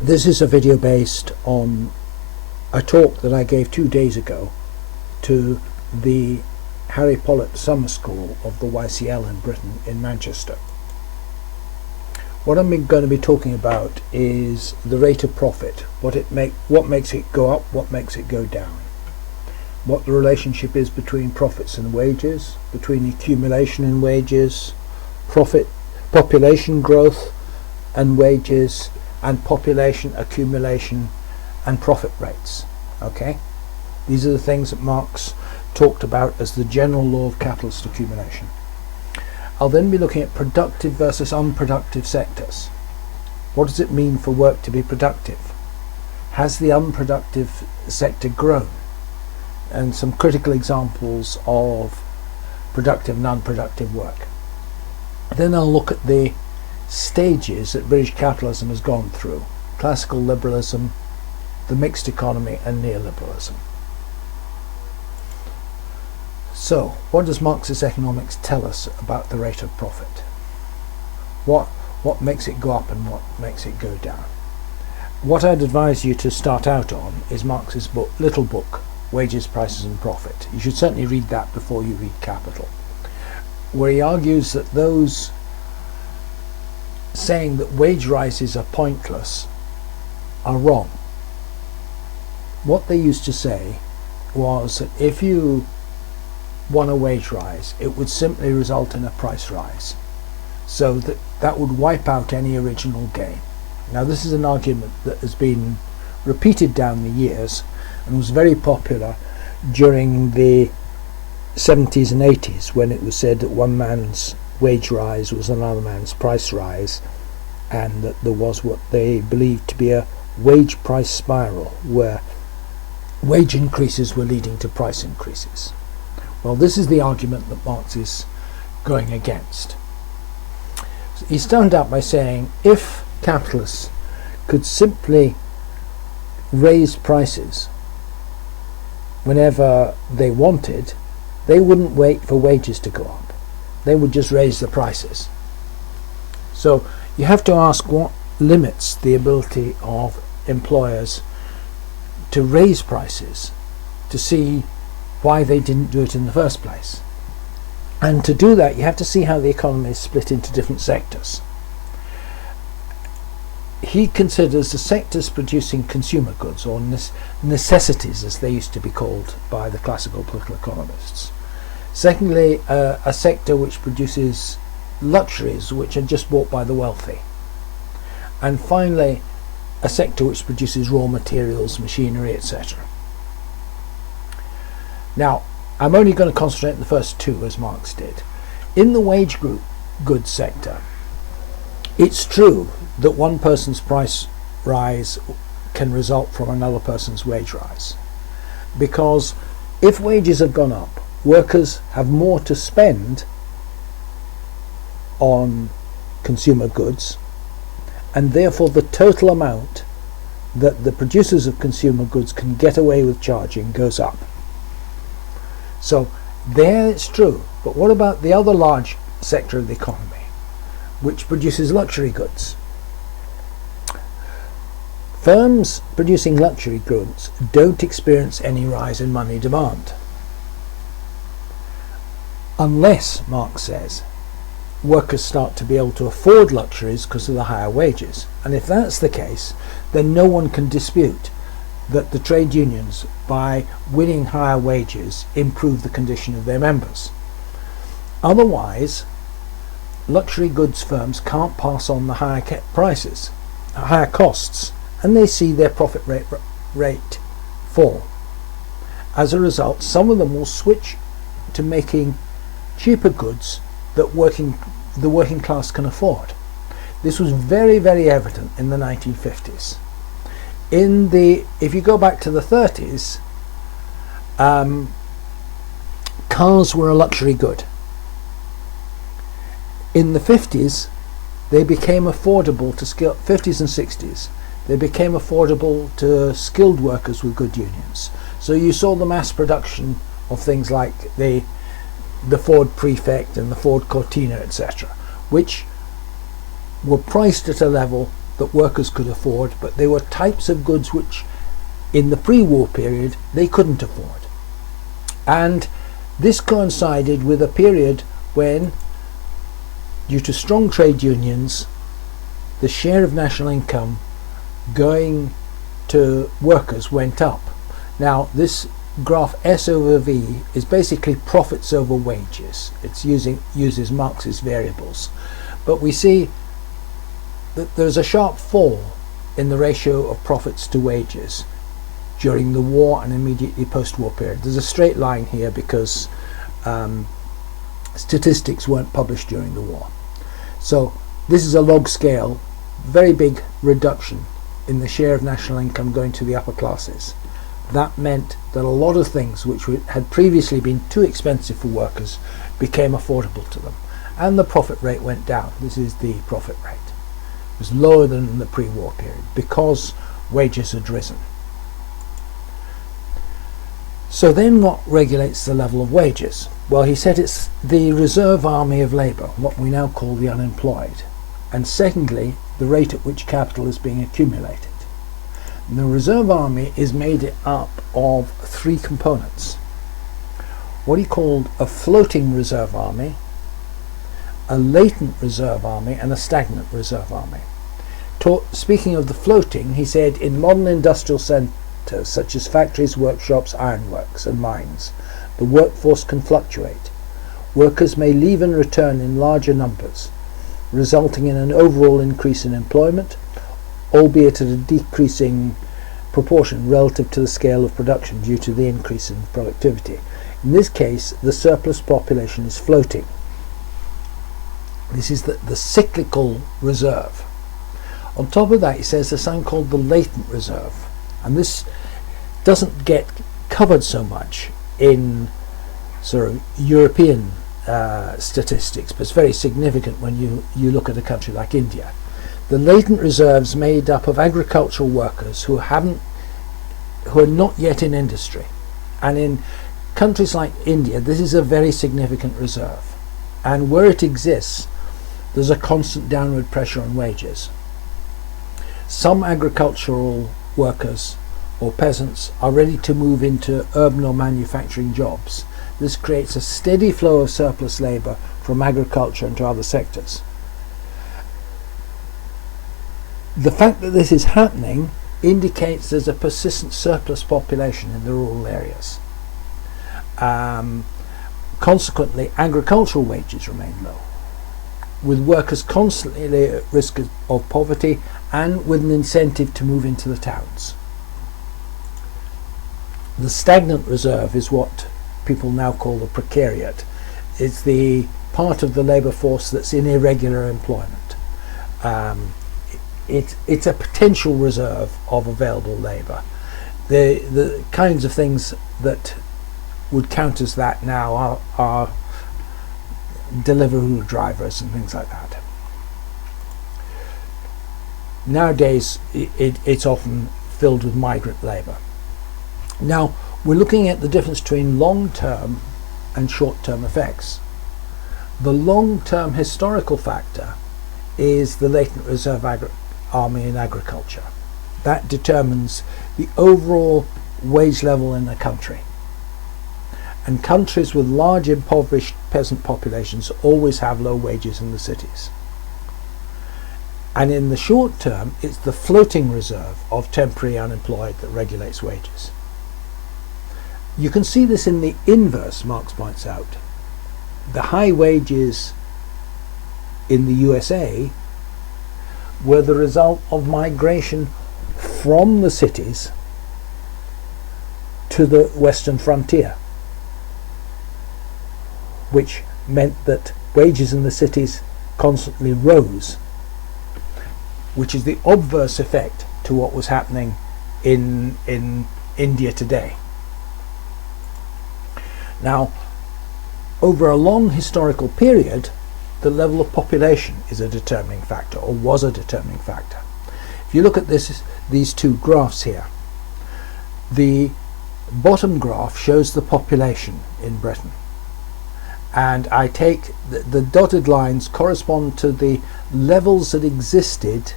This is a video based on a talk that I gave 2 days ago to the Harry Pollitt Summer School of the YCL in Britain in Manchester. What I'm going to be talking about is the rate of profit, what makes it go up, what makes it go down, what the relationship is between profits and wages, between accumulation and wages, population growth and wages, and population accumulation and profit rates. Okay, these are the things that Marx talked about as the general law of capitalist accumulation. I'll then be looking at productive versus unproductive sectors. What does it mean for work to be productive? Has the unproductive sector grown? And some critical examples of productive and unproductive work. Then I'll look at the stages that British capitalism has gone through: classical liberalism, the mixed economy, and neoliberalism. So, what does Marxist economics tell us about the rate of profit? What makes it go up and what makes it go down? What I'd advise you to start out on is Marx's little book, Wages, Prices and Profit. You should certainly read that before you read Capital, where he argues that those saying that wage rises are pointless are wrong. What they used to say was that if you won a wage rise, it would simply result in a price rise, so that would wipe out any original gain. Now, this is an argument that has been repeated down the years and was very popular during the 70s and 80s, when it was said that one man's wage rise was another man's price rise, and that there was what they believed to be a wage price spiral where wage increases were leading to price increases. Well, this is the argument that Marx is going against. He started out by saying if capitalists could simply raise prices whenever they wanted, they wouldn't wait for wages to go up. They would just raise the prices. So you have to ask what limits the ability of employers to raise prices to see why they didn't do it in the first place. And to do that, you have to see how the economy is split into different sectors. He considers the sectors producing consumer goods, or necessities as they used to be called by the classical political economists. Secondly, a sector which produces luxuries which are just bought by the wealthy. And finally, a sector which produces raw materials, machinery, etc. Now, I'm only going to concentrate on the first two, as Marx did. In the wage goods sector, it's true that one person's price rise can result from another person's wage rise, because if wages have gone up, workers have more to spend on consumer goods, and therefore the total amount that the producers of consumer goods can get away with charging goes up. So there it's true, but what about the other large sector of the economy, which produces luxury goods? Firms producing luxury goods don't experience any rise in money demand, unless, Marx says, workers start to be able to afford luxuries because of the higher wages. And if that's the case, then no one can dispute that the trade unions, by winning higher wages, improve the condition of their members. Otherwise, luxury goods firms can't pass on the higher prices, higher costs, and they see their profit rate fall. As a result, some of them will switch to making cheaper goods that the working class can afford. This was very, very evident in the 1950s. If you go back to the 30s, cars were a luxury good. In the 50s, they became affordable to 50s and 60s. They became affordable to skilled workers with good unions. So you saw the mass production of things like the Ford Prefect and the Ford Cortina, etc., which were priced at a level that workers could afford, but they were types of goods which in the pre-war period they couldn't afford. And this coincided with a period when, due to strong trade unions, the share of national income going to workers went up. Now this graph S over V is basically profits over wages. It uses Marxist variables. But we see that there's a sharp fall in the ratio of profits to wages during the war and immediately post-war period. There's a straight line here because statistics weren't published during the war. So this is a log scale, very big reduction in the share of national income going to the upper classes. That meant that a lot of things which had previously been too expensive for workers became affordable to them, and the profit rate went down. This is the profit rate. It was lower than in the pre-war period because wages had risen. So then what regulates the level of wages? Well, he said it's the reserve army of labour, what we now call the unemployed, and secondly, the rate at which capital is being accumulated. The reserve army is made up of three components. What he called a floating reserve army, a latent reserve army, and a stagnant reserve army. Speaking of the floating, he said in modern industrial centres such as factories, workshops, ironworks and mines, the workforce can fluctuate. Workers may leave and return in larger numbers, resulting in an overall increase in employment, albeit at a decreasing proportion relative to the scale of production due to the increase in productivity. In this case, the surplus population is floating. This is the cyclical reserve. On top of that, he says there's something called the latent reserve, and this doesn't get covered so much in sort of European statistics, but it's very significant when you look at a country like India. The latent reserves made up of agricultural workers who are not yet in industry, and in countries like India this is a very significant reserve, and where it exists there's a constant downward pressure on wages. Some agricultural workers or peasants are ready to move into urban or manufacturing jobs. This creates a steady flow of surplus labour from agriculture into other sectors. The fact that this is happening indicates there's a persistent surplus population in the rural areas. Consequently, agricultural wages remain low, with workers constantly at risk of poverty and with an incentive to move into the towns. The stagnant reserve is what people now call the precariat. It's the part of the labour force that's in irregular employment. It's a potential reserve of available labour. The kinds of things that would count as that now are Deliveroo drivers and things like that. Nowadays it's often filled with migrant labour. Now we're looking at the difference between long-term and short-term effects. The long-term historical factor is the latent reserve army in agriculture. That determines the overall wage level in a country. And countries with large impoverished peasant populations always have low wages in the cities. And in the short term, it's the floating reserve of temporary unemployed that regulates wages. You can see this in the inverse, Marx points out. The high wages in the USA were the result of migration from the cities to the western frontier, which meant that wages in the cities constantly rose, which is the obverse effect to what was happening in India today. Now, over a long historical period, the level of population is a determining factor, or was a determining factor. If you look at these two graphs here, the bottom graph shows the population in Britain, and I take the dotted lines correspond to the levels that existed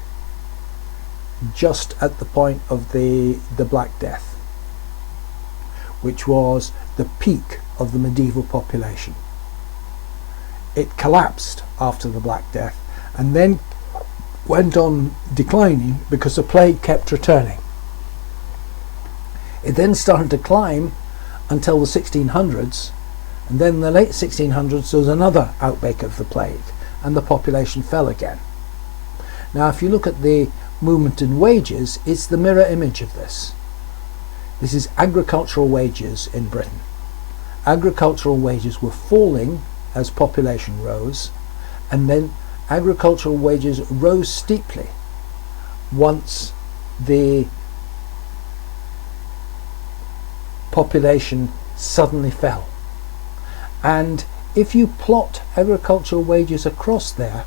just at the point of the Black Death, which was the peak of the medieval population. It collapsed after the Black Death and then went on declining because the plague kept returning. It then started to climb until the 1600s, and then in the late 1600s there was another outbreak of the plague and the population fell again. Now if you look at the movement in wages, it's the mirror image of this. This is agricultural wages in Britain. Agricultural wages were falling as population rose, and then agricultural wages rose steeply once the population suddenly fell. And if you plot agricultural wages across there,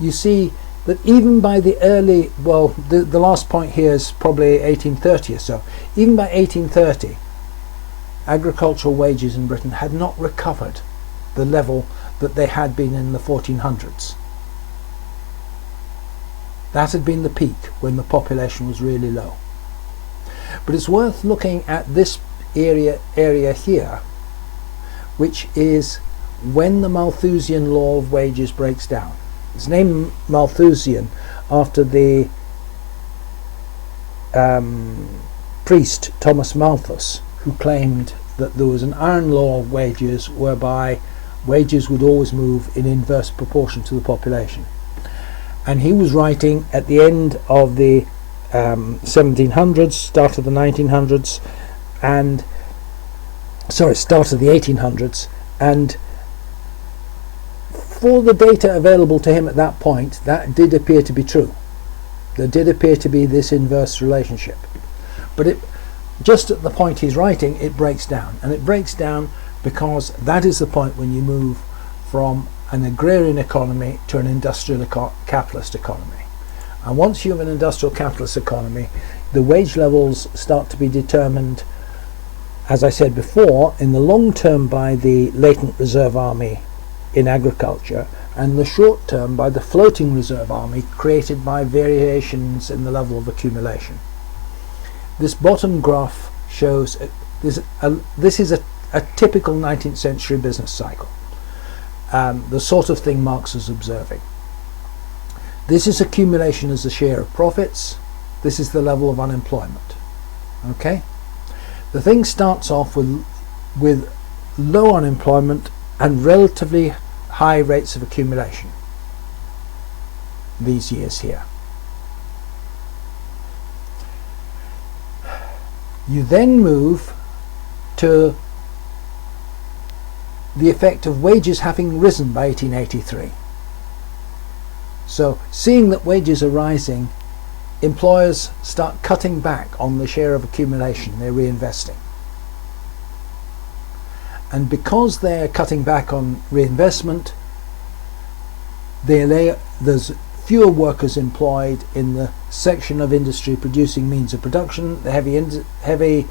you see that even by the early, well, the last point here is probably 1830 or so, even by 1830, agricultural wages in Britain had not recovered the level that they had been in the 1400s. That had been the peak when the population was really low. But it's worth looking at this area here, which is when the Malthusian law of wages breaks down. It's named Malthusian after the priest Thomas Malthus, who claimed that there was an iron law of wages whereby wages would always move in inverse proportion to the population. And he was writing at the end of the 1700s, start of the 1900s, and start of the 1800s, and for the data available to him at that point, that did appear to be true. There did appear to be this inverse relationship. But just at the point he's writing, it breaks down. And it breaks down because that is the point when you move from an agrarian economy to an industrial capitalist economy. And once you have an industrial capitalist economy, the wage levels start to be determined, as I said before, in the long term by the latent reserve army in agriculture, and the short term by the floating reserve army created by variations in the level of accumulation. This bottom graph shows this is a typical 19th century business cycle, the sort of thing Marx was observing. This is accumulation as a share of profits. This is the level of unemployment. Okay, the thing starts off with low unemployment and relatively high rates of accumulation these years here. You then move to the effect of wages having risen by 1883. So seeing that wages are rising, employers start cutting back on the share of accumulation they're reinvesting. And because they're cutting back on reinvestment, there's fewer workers employed in the section of industry producing means of production, the heavy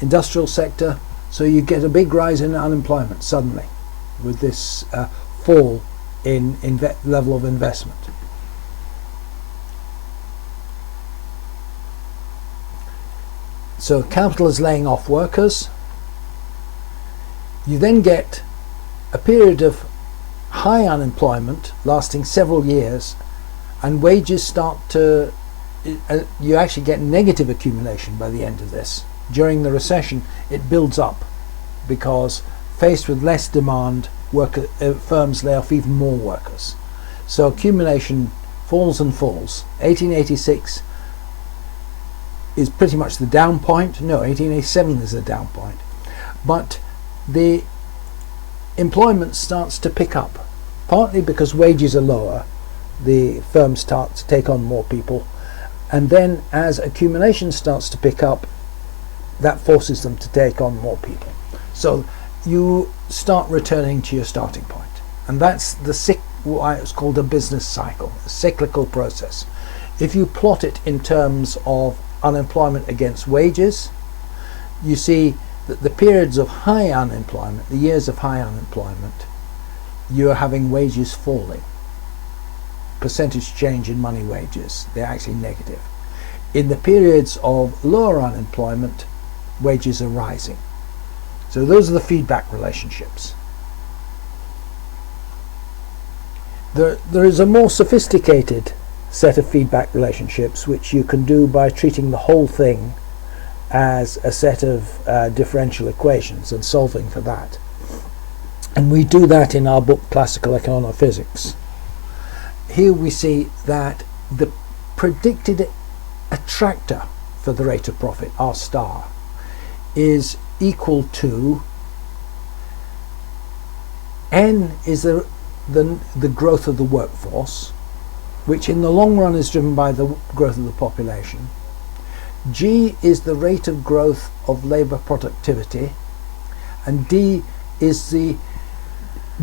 industrial sector, so you get a big rise in unemployment suddenly with this fall in level of investment. So capital is laying off workers. You then get a period of high unemployment lasting several years, and wages start to, you actually get negative accumulation by the end of this. During the recession it builds up because faced with less demand, firms lay off even more workers. So accumulation falls and falls. 1886 is pretty much the down point. No, 1887 is the down point. But the employment starts to pick up, partly because wages are lower, the firms start to take on more people, and then as accumulation starts to pick up, that forces them to take on more people. So you start returning to your starting point, and that's why it's called a business cycle, a cyclical process. If you plot it in terms of unemployment against wages, you see that the periods of high unemployment, the years of high unemployment, you're having wages falling. Percentage change in money wages, they're actually negative. in the periods of lower unemployment, wages are rising. So those are the feedback relationships. There is a more sophisticated set of feedback relationships which you can do by treating the whole thing as a set of differential equations and solving for that. And we do that in our book Classical Economophysics. Here we see that the predicted attractor for the rate of profit, R star, is equal to N is the growth of the workforce, which in the long run is driven by the growth of the population. G is the rate of growth of labour productivity, and D is the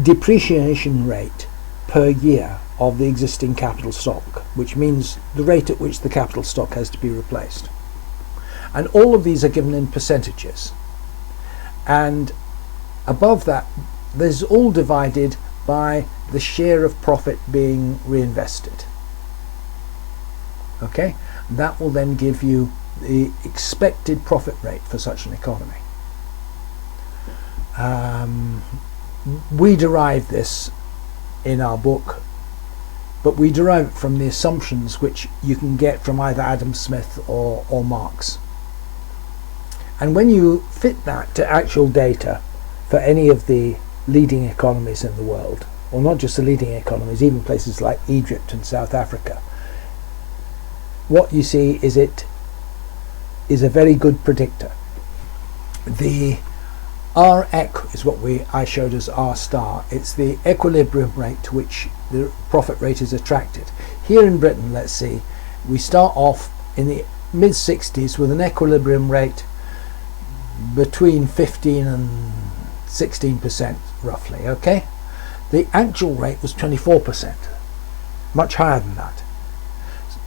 depreciation rate per year of the existing capital stock, which means the rate at which the capital stock has to be replaced. And all of these are given in percentages. And above that, this is all divided by the share of profit being reinvested. Okay? That will then give you the expected profit rate for such an economy. We derive this in our book, but we derive it from the assumptions which you can get from either Adam Smith or Marx. And when you fit that to actual data for any of the leading economies in the world, or not just the leading economies, even places like Egypt and South Africa, what you see is it is a very good predictor. The Rec is what I showed as R star. It's the equilibrium rate to which the profit rate is attracted. Here in Britain, let's see, we start off in the mid-60s with an equilibrium rate between 15 and 16% roughly, okay? The actual rate was 24%, much higher than that.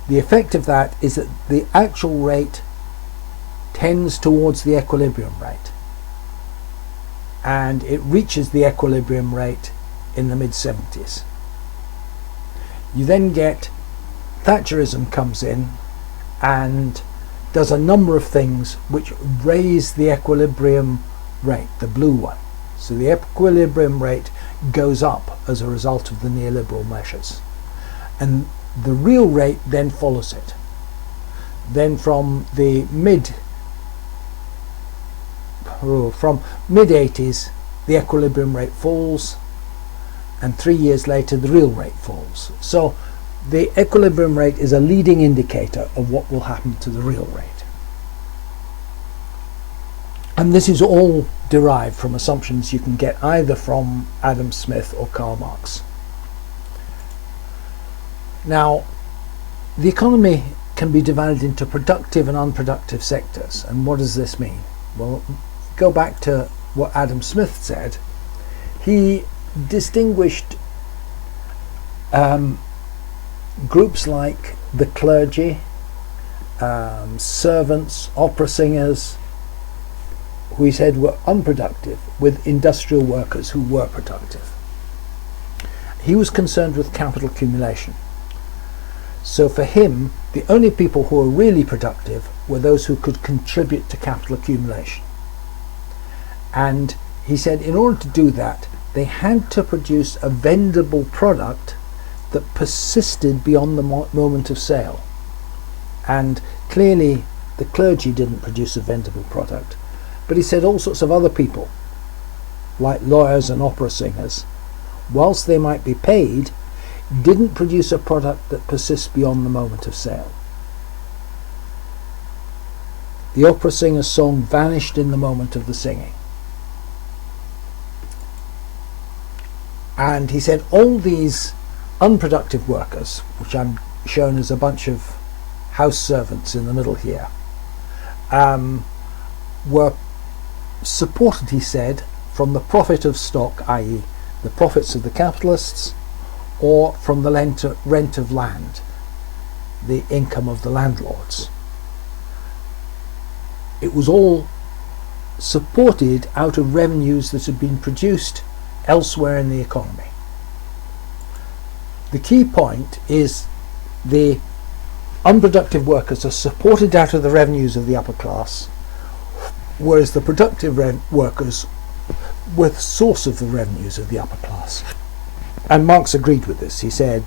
The effect of that is that the actual rate tends towards the equilibrium rate, and it reaches the equilibrium rate in the mid-70s. You then get Thatcherism comes in and does a number of things which raise the equilibrium rate, the blue one. So the equilibrium rate goes up as a result of the neoliberal measures, and the real rate then follows it. Then from the mid-80s the equilibrium rate falls, and 3 years later the real rate falls. So the equilibrium rate is a leading indicator of what will happen to the real rate. And this is all derived from assumptions you can get either from Adam Smith or Karl Marx. Now, the economy can be divided into productive and unproductive sectors. And what does this mean? Well, go back to what Adam Smith said. He distinguished groups like the clergy, servants, opera singers, who he said were unproductive, with industrial workers who were productive. He was concerned with capital accumulation. So for him, the only people who were really productive were those who could contribute to capital accumulation. And he said in order to do that, they had to produce a vendible product that persisted beyond the moment of sale. And clearly the clergy didn't produce a vendible product, but he said all sorts of other people, like lawyers and opera singers, whilst they might be paid, didn't produce a product that persists beyond the moment of sale. The opera singer's song vanished in the moment of the singing. And he said all these unproductive workers, which I'm shown as a bunch of house servants in the middle here, were supported, he said, from the profit of stock, i.e. the profits of the capitalists, or from the rent of land, the income of the landlords. It was all supported out of revenues that had been produced elsewhere in the economy. The key point is the unproductive workers are supported out of the revenues of the upper class, whereas the productive workers were the source of the revenues of the upper class. And Marx agreed with this. He said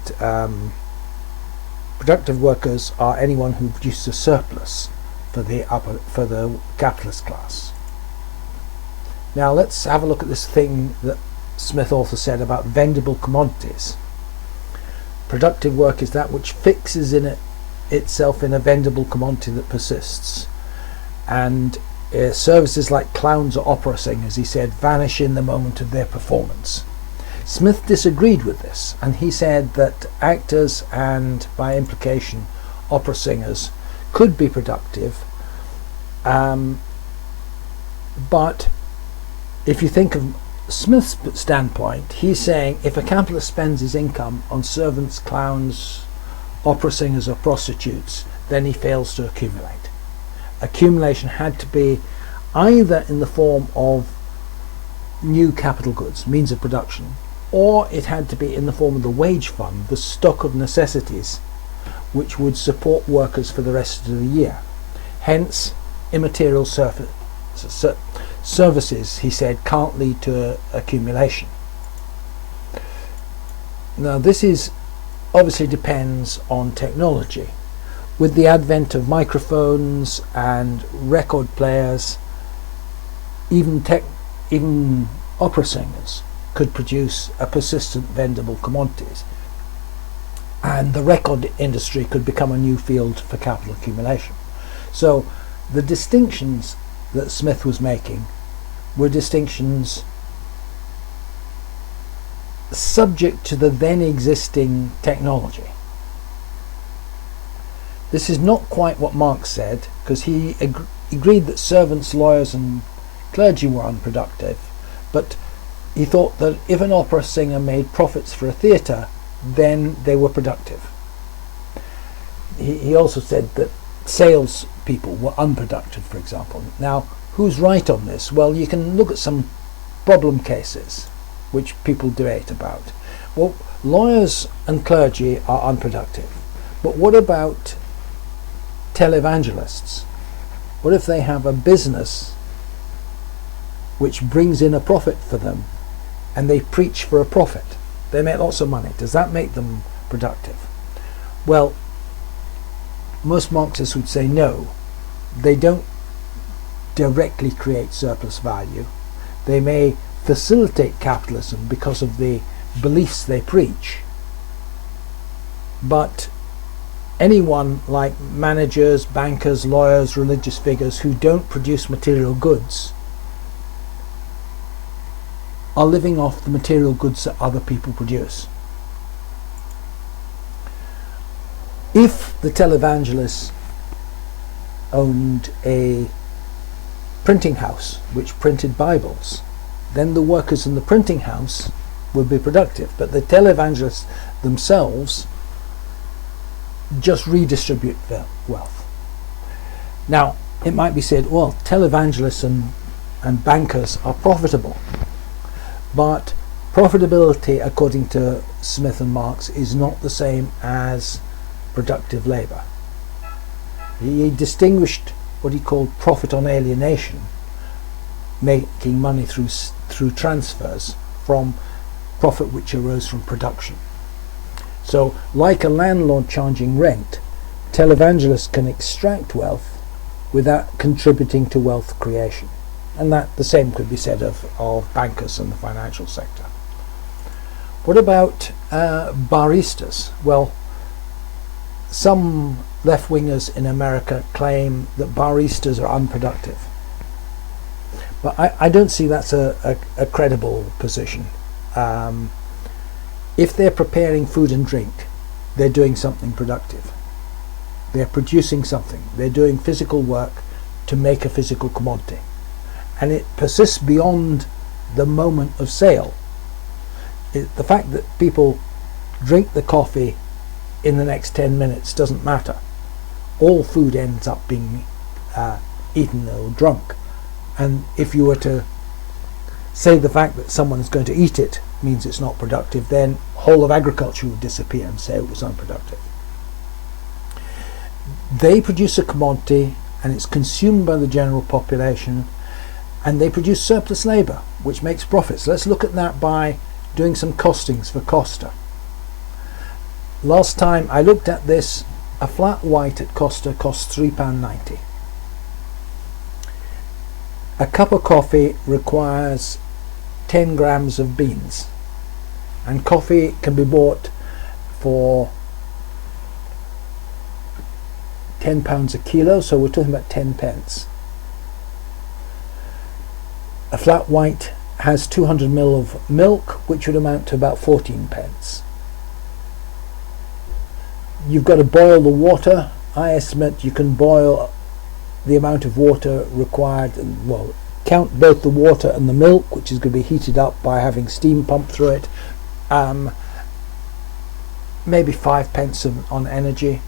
productive workers are anyone who produces a surplus for the capitalist class. Now let's have a look at this thing that Smith also said about vendible commodities. Productive work is that which fixes itself in a vendible commodity that persists. And services like clowns or opera singers, he said, vanish in the moment of their performance. Smith disagreed with this, and he said that actors and, by implication, opera singers could be productive, but if you think of Smith's standpoint, he's saying if a capitalist spends his income on servants, clowns, opera singers or prostitutes, then he fails to accumulate. Accumulation had to be either in the form of new capital goods, means of production, or it had to be in the form of the wage fund, the stock of necessities which would support workers for the rest of the year. Hence, immaterial services, he said, can't lead to accumulation. Now this obviously depends on technology. With the advent of microphones and record players, even opera singers could produce a persistent vendible commodities, and the record industry could become a new field for capital accumulation. So the distinctions that Smith was making were distinctions subject to the then existing technology. This is not quite what Marx said, because he agreed that servants, lawyers and clergy were unproductive, but he thought that if an opera singer made profits for a theatre, then they were productive. He also said that salespeople were unproductive, for example. Now, who's right on this? Well, you can look at some problem cases which people debate about. Well, lawyers and clergy are unproductive, but what about televangelists? What if they have a business which brings in a profit for them and they preach for a profit? They make lots of money. Does that make them productive? Well, most Marxists would say no. They don't directly create surplus value. They may facilitate capitalism because of the beliefs they preach, but anyone like managers, bankers, lawyers, religious figures who don't produce material goods are living off the material goods that other people produce. If the televangelists owned a printing house which printed Bibles, then the workers in the printing house would be productive, but the televangelists themselves just redistribute their wealth. Now, it might be said, well, televangelists and bankers are profitable, but profitability, according to Smith and Marx, is not the same as productive labour. He distinguished what he called profit on alienation, making money through transfers, from profit which arose from production. So, like a landlord charging rent, televangelists can extract wealth without contributing to wealth creation. And that the same could be said of bankers in the financial sector. What about baristas? Well, some left-wingers in America claim that baristas are unproductive. But I don't see that's a credible position. If they're preparing food and drink, they're doing something productive. They're producing something. They're doing physical work to make a physical commodity. And it persists beyond the moment of sale. The fact that people drink the coffee in the next 10 minutes doesn't matter. All food ends up being eaten or drunk. And if you were to say the fact that someone is going to eat it means it's not productive, then whole of agriculture would disappear and say it was unproductive. They produce a commodity and it's consumed by the general population, and they produce surplus labour, which makes profits. Let's look at that by doing some costings for Costa. Last time I looked at this, a flat white at Costa costs £3.90. A cup of coffee requires 10 grams of beans, and coffee can be bought for £10 a kilo, so we're talking about 10 pence. A flat white has 200 ml of milk, which would amount to about 14 pence. You've got to boil the water. I estimate you can boil the amount of water required, well, count both the water and the milk, which is going to be heated up by having steam pumped through it. Maybe 5 pence on energy.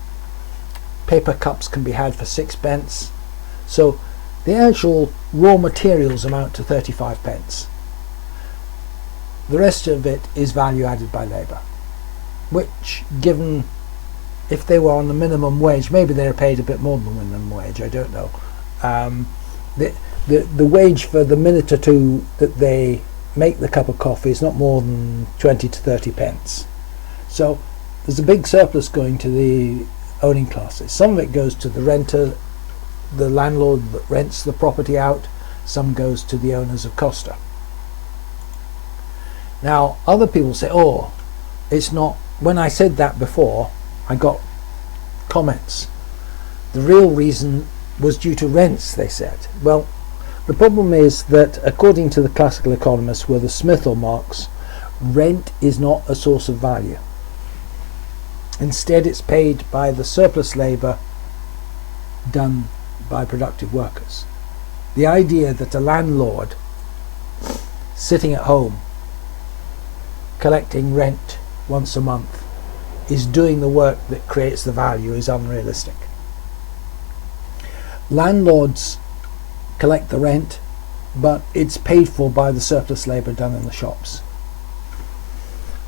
Paper cups can be had for 6 pence. So the actual raw materials amount to 35 pence. The rest of it is value added by labour, which, given if they were on the minimum wage, maybe they're paid a bit more than the minimum wage, I don't know. The wage for the minute or two that they make the cup of coffee is not more than 20 to 30 pence. So there's a big surplus going to the owning classes. Some of it goes to the renter, the landlord that rents the property out. Some goes to the owners of Costa. Now other people say, oh, it's not. When I said that before, I got comments. The real reason was due to rents, they said. Well, the problem is that according to the classical economists, whether Smith or Marx, rent is not a source of value. Instead, it's paid by the surplus labour done by productive workers. The idea that a landlord sitting at home collecting rent once a month is doing the work that creates the value is unrealistic. Landlords collect the rent, but it's paid for by the surplus labour done in the shops.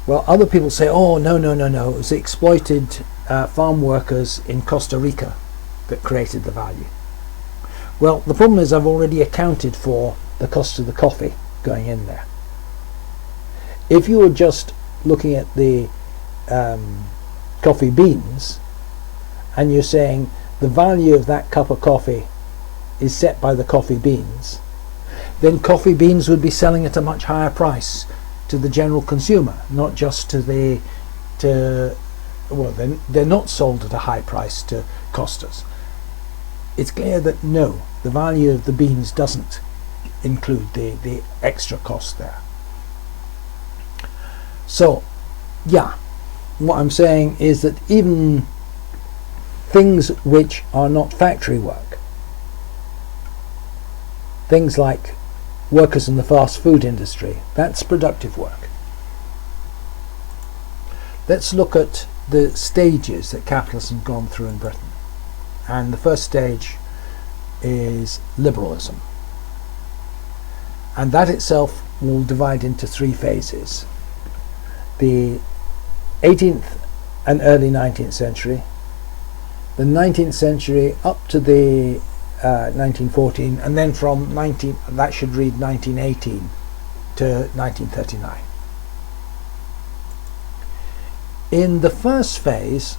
Well, other people say, oh, no, it was the exploited farm workers in Costa Rica that created the value. Well, the problem is I've already accounted for the cost of the coffee going in there. If you were just looking at the coffee beans and you're saying the value of that cup of coffee is set by the coffee beans, then coffee beans would be selling at a much higher price to the general consumer, not just they're not sold at a high price to Costas. It's clear that no, the value of the beans doesn't include the extra cost there. So yeah, what I'm saying is that even things which are not factory work, things like workers in the fast food industry, that's productive work. Let's look at the stages that capitalism has gone through in Britain. And the first stage is liberalism. And that itself will divide into 3 phases. The 18th and early 19th century, the 19th century up to the 1914, and then from that should read 1918 to 1939. In the first phase,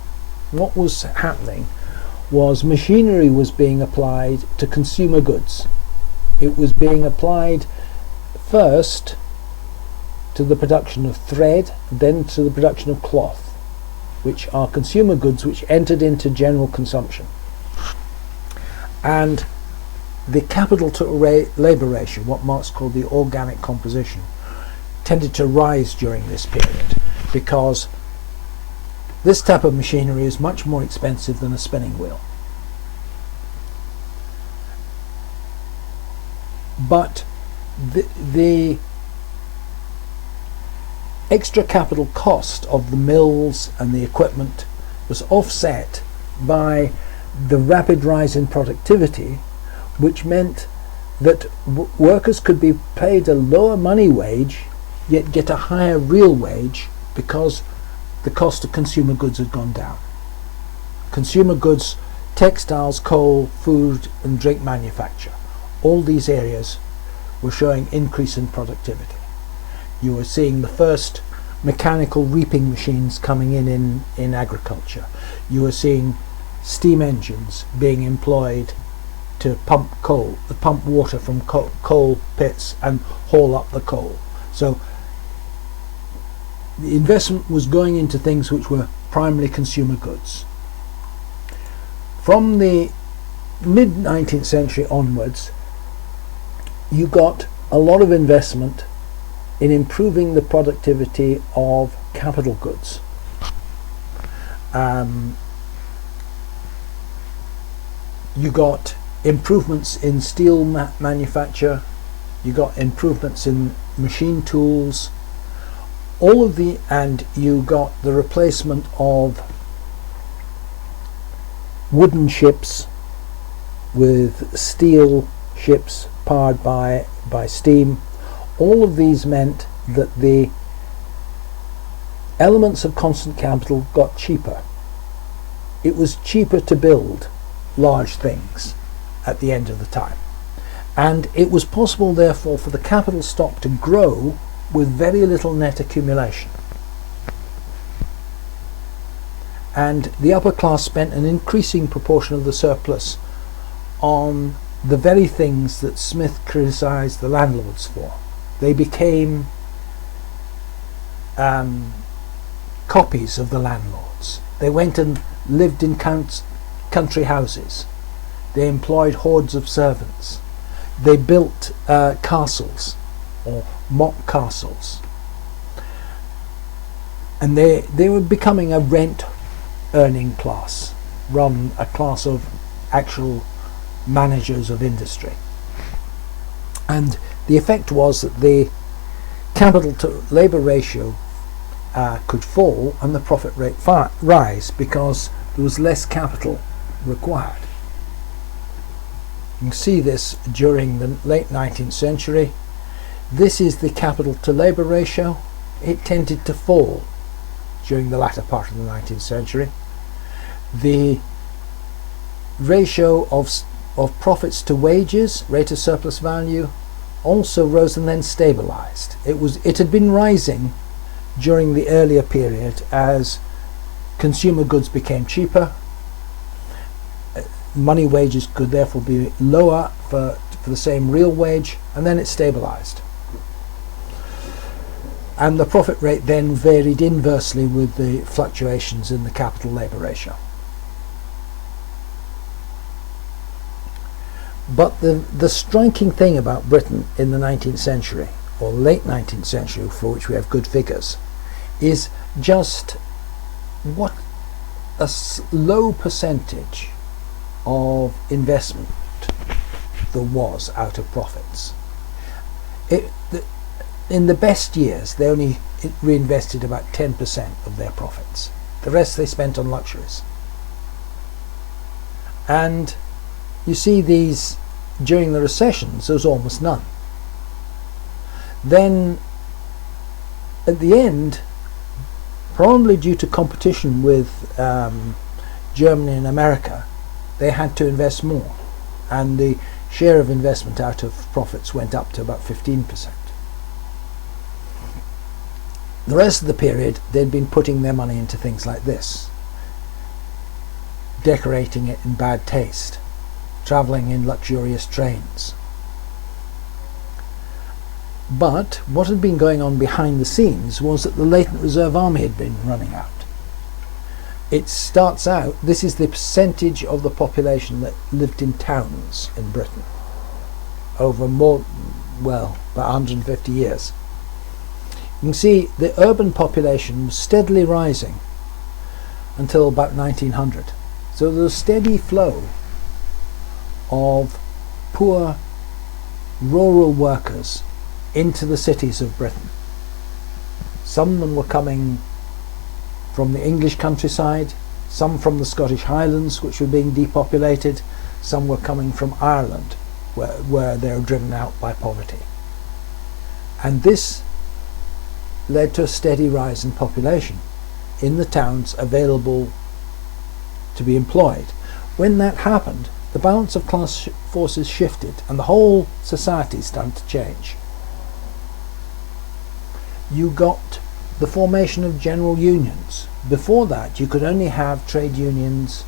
what was happening was machinery was being applied to consumer goods. It was being applied first to the production of thread, then to the production of cloth, which are consumer goods which entered into general consumption. And the capital to labour ratio, what Marx called the organic composition, tended to rise during this period because this type of machinery is much more expensive than a spinning wheel. But the extra capital cost of the mills and the equipment was offset by the rapid rise in productivity, which meant that workers could be paid a lower money wage yet get a higher real wage because the cost of consumer goods had gone down. Consumer goods textiles, coal, food and drink manufacture. All these areas were showing increase in productivity. You were seeing the first mechanical reaping machines coming in agriculture. You were seeing steam engines being employed to pump water from coal pits and haul up the coal. So the investment was going into things which were primarily consumer goods. From the mid-19th century onwards, you got a lot of investment in improving the productivity of capital goods. You got improvements in steel manufacture, you got improvements in machine tools, and you got the replacement of wooden ships with steel ships powered by steam. All of these meant that the elements of constant capital got cheaper. It was cheaper to build large things at the end of the time. And it was possible, therefore, for the capital stock to grow with very little net accumulation. And the upper class spent an increasing proportion of the surplus on the very things that Smith criticised the landlords for. They became copies of the landlords. They went and lived in country houses. They employed hordes of servants. They built castles or mock castles. And they were becoming a rent earning class rather than a class of actual managers of industry. And the effect was that the capital to labour ratio could fall and the profit rate rise because there was less capital required. You can see this during the late 19th century. This is the capital to labour ratio. It tended to fall during the latter part of the 19th century. The ratio of profits to wages, rate of surplus value, also rose and then stabilized. It had been rising during the earlier period as consumer goods became cheaper. Money wages could therefore be lower for the same real wage, and then it stabilized. And the profit rate then varied inversely with the fluctuations in the capital labour ratio. But the striking thing about Britain in the 19th century, or late 19th century, for which we have good figures, is just what a low percentage of investment there was out of profits. In the best years, they only reinvested about 10% of their profits. The rest they spent on luxuries. And you see these, during the recessions, there was almost none. Then, at the end, probably due to competition with Germany and America, they had to invest more. And the share of investment out of profits went up to about 15%. The rest of the period, they'd been putting their money into things like this: decorating it in bad taste, travelling in luxurious trains. But what had been going on behind the scenes was that the latent reserve army had been running out. It starts out, this is the percentage of the population that lived in towns in Britain over about 150 years. You can see the urban population was steadily rising until about 1900. So there was a steady flow of poor rural workers into the cities of Britain. Some of them were coming from the English countryside, some from the Scottish Highlands, which were being depopulated, some were coming from Ireland, where they were driven out by poverty. And this led to a steady rise in population in the towns available to be employed. when that happened, the balance of class forces shifted and the whole society started to change. You got the formation of general unions. Before that, you could only have trade unions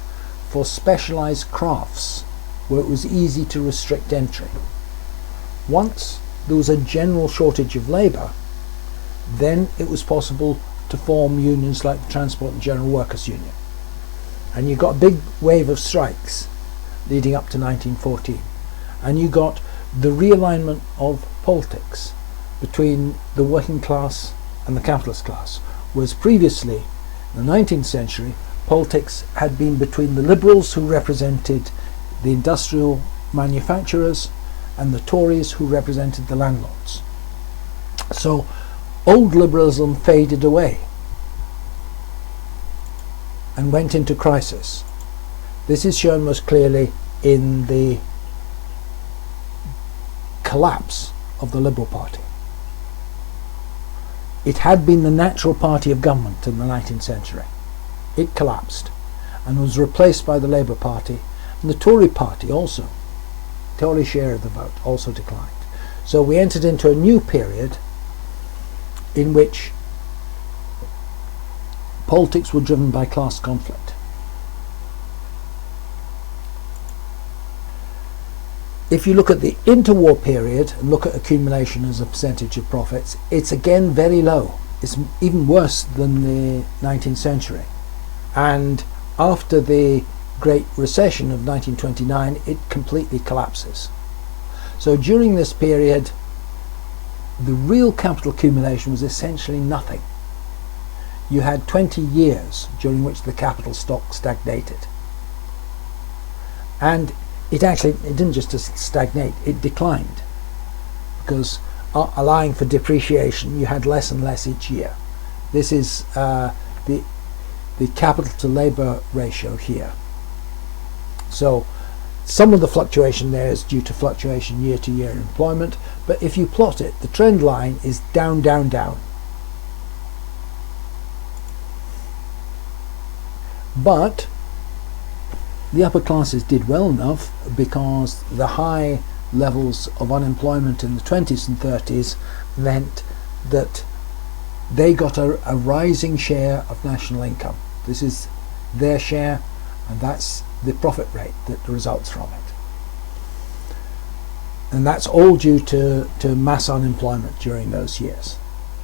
for specialized crafts where it was easy to restrict entry. Once there was a general shortage of labour, then it was possible to form unions like the Transport and General Workers Union. And you got a big wave of strikes leading up to 1914. And you got the realignment of politics between the working class and the capitalist class, whereas previously, in the 19th century, politics had been between the liberals, who represented the industrial manufacturers, and the Tories, who represented the landlords. So old liberalism faded away and went into crisis. This is shown most clearly in the collapse of the Liberal Party. It had been the natural party of government in the 19th century. It collapsed and was replaced by the Labour Party, and the Tory party also. Tory share of the vote also declined. So we entered into a new period in which politics were driven by class conflict. If you look at the interwar period and look at accumulation as a percentage of profits, it's again very low. It's even worse than the 19th century. And after the Great Recession of 1929, it completely collapses. So during this period, the real capital accumulation was essentially nothing. You had 20 years during which the capital stock stagnated. And it didn't just stagnate, it declined. Because allowing for depreciation, you had less and less each year. This is the capital to labour ratio here. So some of the fluctuation there is due to fluctuation year to year in employment, but if you plot it, the trend line is down, down, down. But the upper classes did well enough, because the high levels of unemployment in the 20s and 30s meant that they got a rising share of national income. This is their share, and that's the profit rate that results from it. And that's all due to mass unemployment during those years.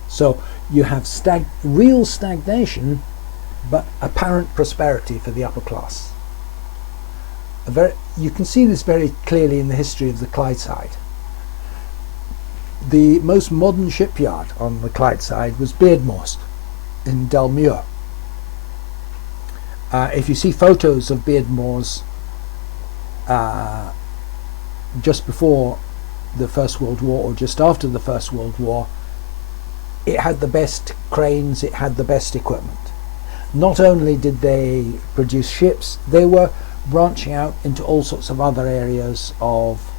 So you have real stagnation, but apparent prosperity for the upper class. You can see this very clearly in the history of the Clydeside. The most modern shipyard on the Clydeside was Beardmore's in Dalmuir. If you see photos of Beardmore's just before the First World War or just after the First World War, it had the best cranes, it had the best equipment. Not only did they produce ships, they were branching out into all sorts of other areas of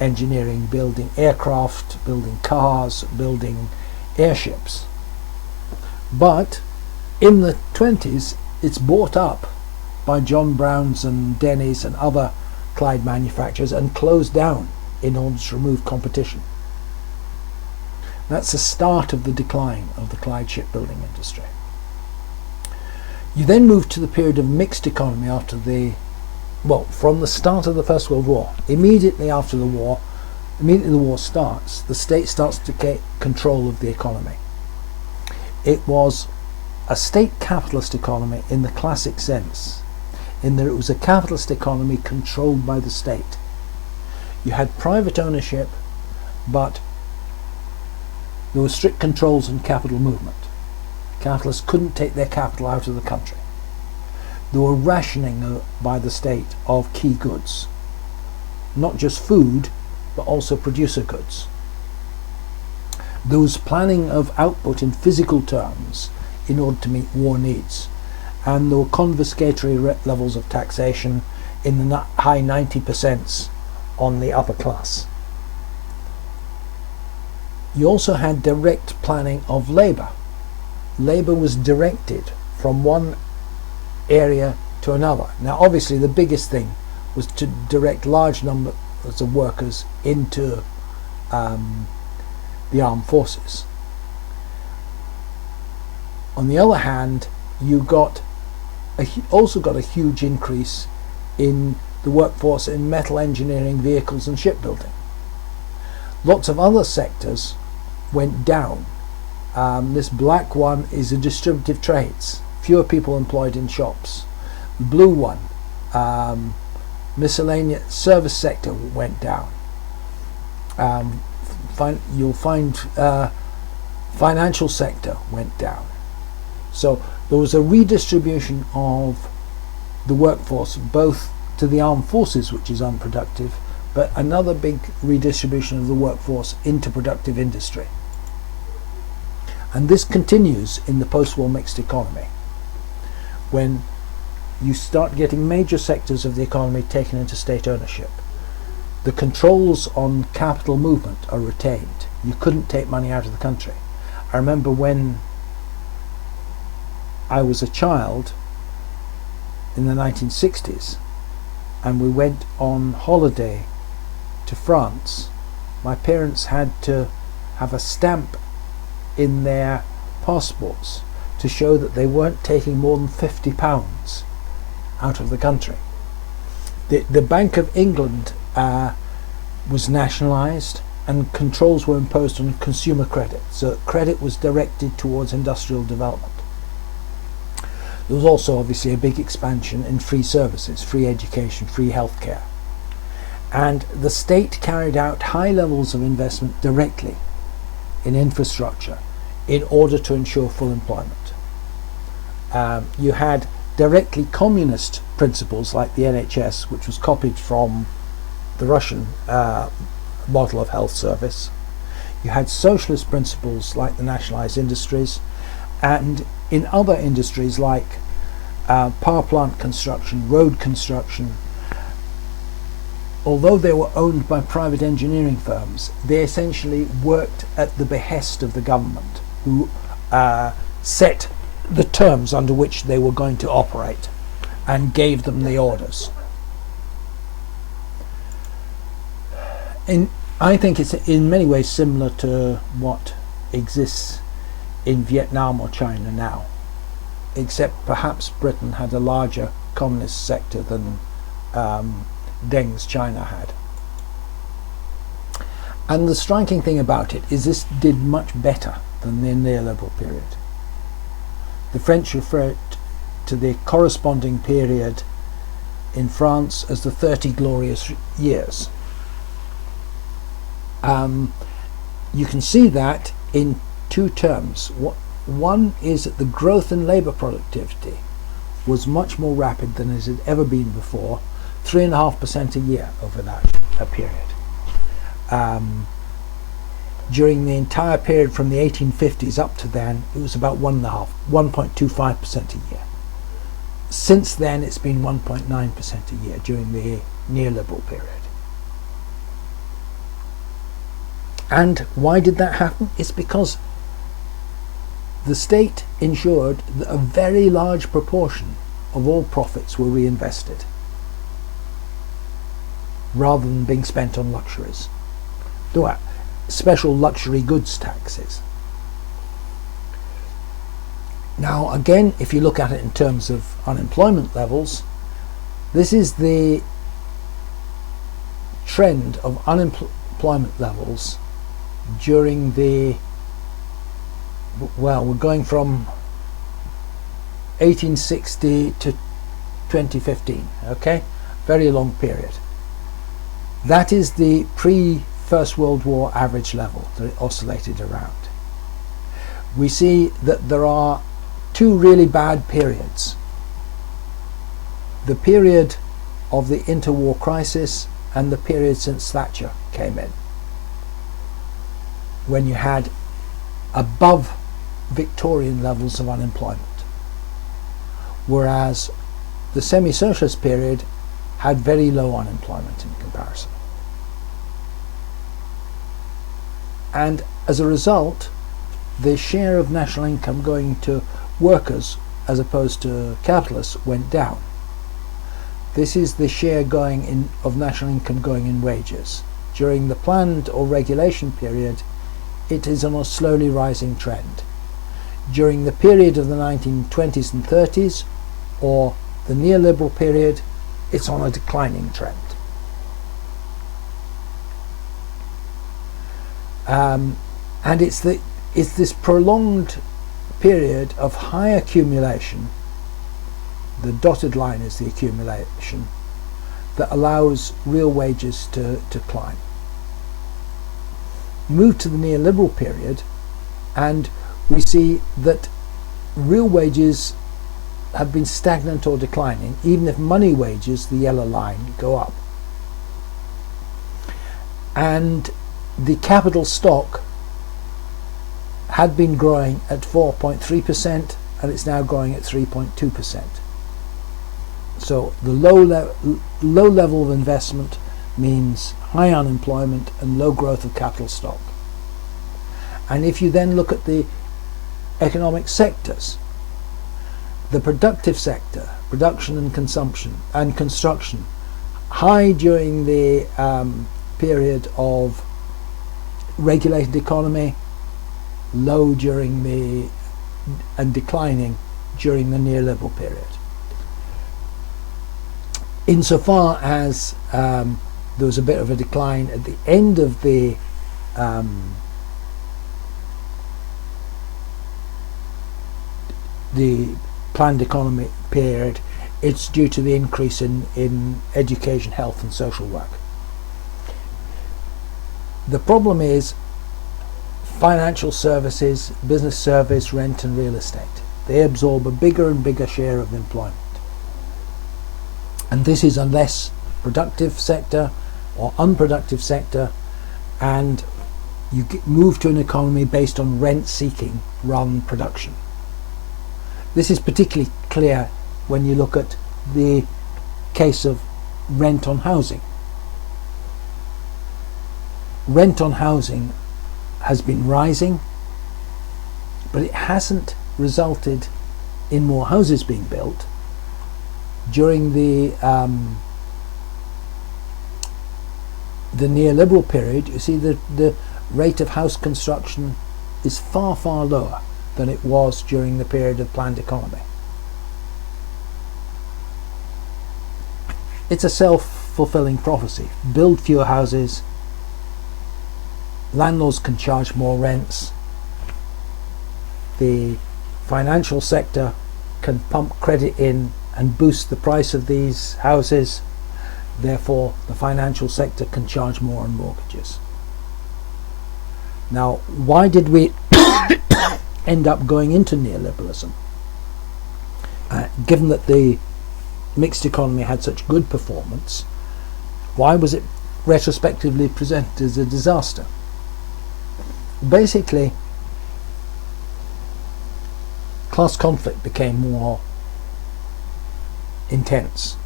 engineering, building aircraft, building cars, building airships. But in the 20s, it's bought up by John Brown's and Denny's and other Clyde manufacturers and closed down in order to remove competition. That's the start of the decline of the Clyde shipbuilding industry. You then move to the period of mixed economy from the start of the First World War. Immediately the war starts, the state starts to get control of the economy. It was a state capitalist economy in the classic sense, in that it was a capitalist economy controlled by the state. You had private ownership, but there were strict controls on capital movement. Capitalists couldn't take their capital out of the country. There were rationing by the state of key goods, not just food, but also producer goods. There was planning of output in physical terms in order to meet war needs, and there were confiscatory levels of taxation in the high 90% on the upper class. You also had direct planning of labour. Labour was directed from one area to another. Now obviously the biggest thing was to direct large numbers of workers into the armed forces. On the other hand, you also got a huge increase in the workforce in metal engineering, vehicles and shipbuilding. Lots of other sectors went down. This black one is the distributive trades, fewer people employed in shops. The blue one, miscellaneous service sector, went down. You'll find financial sector went down. So there was a redistribution of the workforce both to the armed forces, which is unproductive, but another big redistribution of the workforce into productive industry. And this continues in the post-war mixed economy, when you start getting major sectors of the economy taken into state ownership. The controls on capital movement are retained. You couldn't take money out of the country. I remember when I was a child in the 1960s and we went on holiday to France, my parents had to have a stamp in their passports to show that they weren't taking more than £50 out of the country. The Bank of England was nationalised and controls were imposed on consumer credit, so credit was directed towards industrial development. There was also obviously a big expansion in free services, free education, free healthcare. And the state carried out high levels of investment directly in infrastructure in order to ensure full employment. You had directly communist principles like the NHS, which was copied from the Russian model of health service. You had socialist principles like the nationalised industries, and in other industries like power plant construction, road construction, although they were owned by private engineering firms, they essentially worked at the behest of the government, who set the terms under which they were going to operate and gave them the orders. I think it's in many ways similar to what exists in Vietnam or China now, except perhaps Britain had a larger communist sector than Deng's China had. And the striking thing about it is this did much better than the neoliberal period. The French refer to the corresponding period in France as the 30 glorious years. You can see that in two terms. One is that the growth in labour productivity was much more rapid than it had ever been before, 3.5% a year over that period. During the entire period from the 1850s up to then, it was about 1.25% a year. Since then, it's been 1.9% a year during the neoliberal period. And why did that happen? It's because the state ensured that a very large proportion of all profits were reinvested, rather than being spent on luxuries. There were special luxury goods taxes. Now again, if you look at it in terms of unemployment levels, this is the trend of unemployment levels during the, well, we're going from 1860 to 2015, okay? Very long period. That is the pre-First World War average level that it oscillated around. We see that there are two really bad periods. The period of the interwar crisis and the period since Thatcher came in, when you had above Victorian levels of unemployment, whereas the semi-socialist period had very low unemployment in comparison. And as a result, the share of national income going to workers as opposed to capitalists went down. This is the share going in of national income going in wages. During the planned or regulation period, it is on a slowly rising trend. During the period of the 1920s and 30s, or the neoliberal period, it's on a declining trend. And it's this prolonged period of high accumulation, the dotted line is the accumulation, that allows real wages to climb. Move to the neoliberal period, and we see that real wages have been stagnant or declining, even if money wages, the yellow line, go up. And the capital stock had been growing at 4.3%, and it's now growing at 3.2%. So the low level of investment means high unemployment and low growth of capital stock. And if you then look at the economic sectors, the productive sector, production and consumption and construction, high during the period of regulated economy, low during the and declining during the neoliberal period. Insofar as there was a bit of a decline at the end of the planned economy period, it's due to the increase in education, health and social work. The problem is financial services, business service, rent and real estate. They absorb a bigger and bigger share of employment. And this is a less productive sector or unproductive sector, and you move to an economy based on rent seeking rather than production. This is particularly clear when you look at the case of rent on housing. Rent on housing has been rising, but it hasn't resulted in more houses being built. During the neoliberal period, you see the rate of house construction is far, far lower than it was during the period of planned economy. It's a self-fulfilling prophecy. Build fewer houses, landlords can charge more rents, the financial sector can pump credit in and boost the price of these houses, therefore the financial sector can charge more on mortgages. Now, why did we end up going into neoliberalism? Given that the mixed economy had such good performance, why was it retrospectively presented as a disaster? Basically, class conflict became more intense.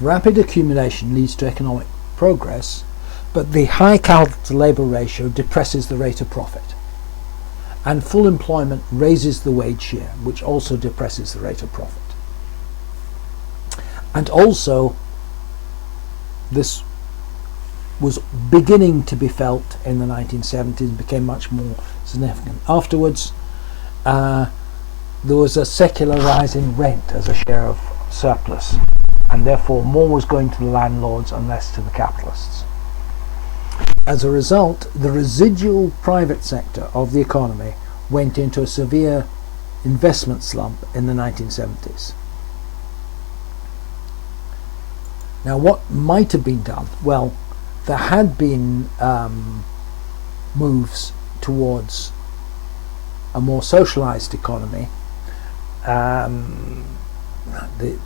Rapid accumulation leads to economic progress, but the high capital to labour ratio depresses the rate of profit. And full employment raises the wage share, which also depresses the rate of profit. And also, this was beginning to be felt in the 1970s and became much more significant. Afterwards, there was a secularizing rent as a share of surplus, and therefore more was going to the landlords and less to the capitalists. As a result, the residual private sector of the economy went into a severe investment slump in the 1970s. Now, what might have been done? Well, there had been moves towards a more socialised economy.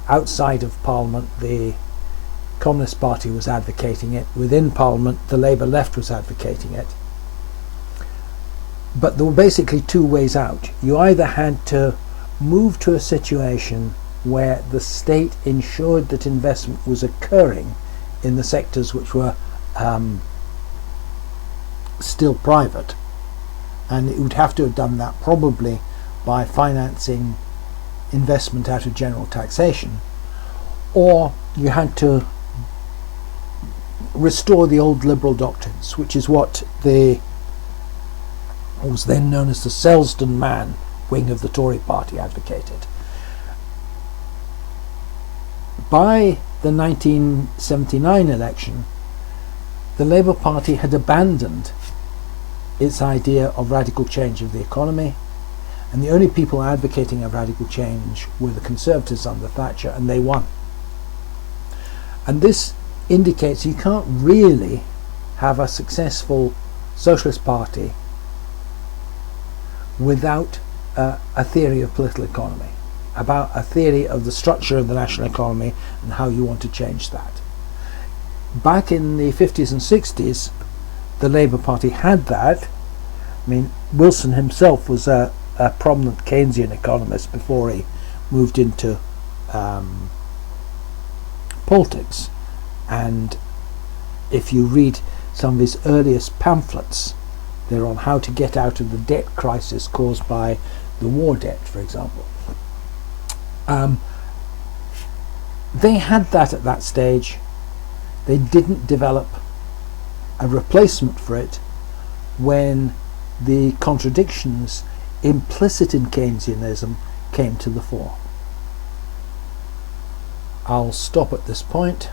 Outside of Parliament, the Communist Party was advocating it. Within Parliament, the Labour left was advocating it. But there were basically two ways out. You either had to move to a situation where the state ensured that investment was occurring in the sectors which were still private, and it would have to have done that probably by financing investment out of general taxation, or you had to restore the old liberal doctrines, which is what was then known as the Selsdon Man wing of the Tory party advocated. By the 1979 election, the Labour Party had abandoned its idea of radical change of the economy, and the only people advocating a radical change were the Conservatives under Thatcher, and they won. And this indicates you can't really have a successful socialist party without a theory of political economy, about a theory of the structure of the national economy and how you want to change that. Back in the 50s and 60s, the Labour Party had that. I mean, Wilson himself was a prominent Keynesian economist before he moved into politics. And if you read some of his earliest pamphlets, they're on how to get out of the debt crisis caused by the war debt, for example. They had that at that stage. They didn't develop a replacement for it when the contradictions implicit in Keynesianism came to the fore. I'll stop at this point.